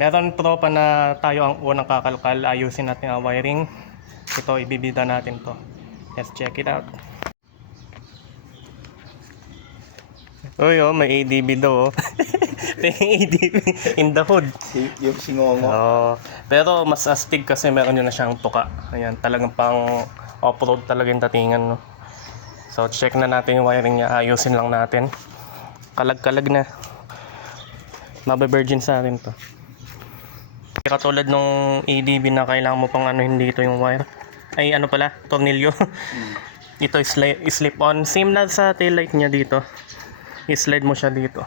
Meron tropa na tayo ang unang kakalkal. Ayusin natin ang wiring. Ito, ibibida natin to. Let's check it out. Uy, oh, may ADB daw, oh. May ADB in the hood. Yung singongo. Pero mas astig kasi meron yun na siyang tuka. Ayan, talagang pang off-road talaga yung datingan, no? So, check na natin yung wiring niya. Ayusin lang natin. Kalag-kalag na. Mabe-virgin sa akin to. Katulad nung ADB na kailangan mo pang ano, hindi ito yung wire. Ay, ano pala? Tornilyo. Ito slip-on. Same na sa taillight niya dito. I-slide mo siya dito.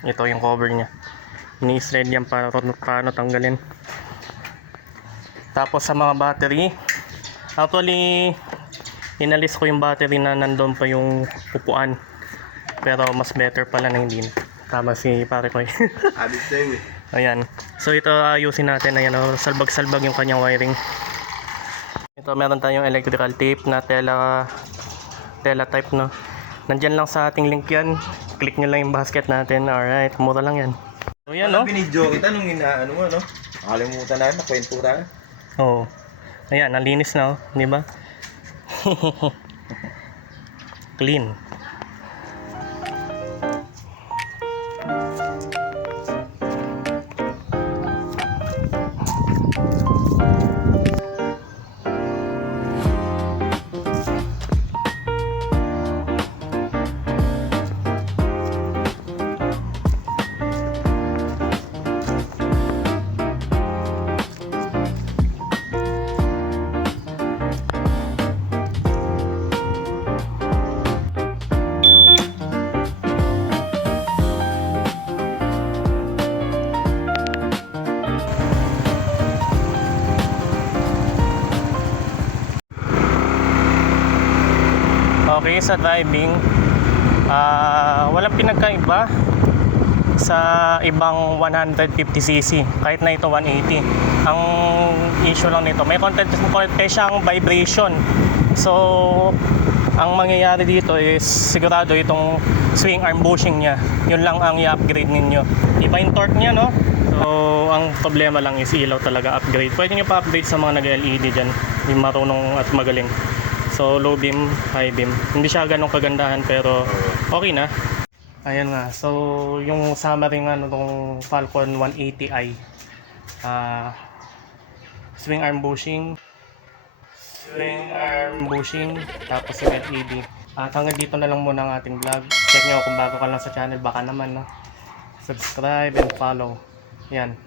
Ito yung cover niya. Ini-slide yan para paano tanggalin. Tapos sa mga battery, actually inalis ko yung battery na nandun pa yung upuan. Pero mas better pala na hindi na. Tama si pare ko. Abis tayo eh. Ayan. So ito ayusin natin. Ayan, salbag-salbag yung kanyang wiring. Ito meron tayong electrical tape na tela type, no. Nandyan lang sa ating link yan. Click nyo lang yung basket natin. Alright, mura lang yan. So yan, no? Binidyo kita nung inaano mo, no? Nakalimutan na, nakwento tayo. Oo. Ayan, nalinis na, oh. Di ba? Clean. Okay, sa driving, walang pinagkaiba sa ibang 150cc, kahit na ito 180. Ang issue lang nito, may konti siyang vibration. So, ang mangyayari dito is sigurado itong swing arm bushing niya. Yun lang ang i-upgrade ninyo. Iba yung torque niya, no? So, ang problema lang is ilaw talaga upgrade. Pwede nyo pa-upgrade sa mga nag-LED dyan, yung marunong at magaling. So low beam, high beam. Hindi siya ganun kagandahan pero okay na. Ayan nga. So yung summary ng tong Falcon 180i. Swing arm bushing, tapos yung LED. At hanggang dito na lang muna ang ating vlog. Check nyo kung bago ka lang sa channel, baka naman, no. Subscribe and follow. Yan.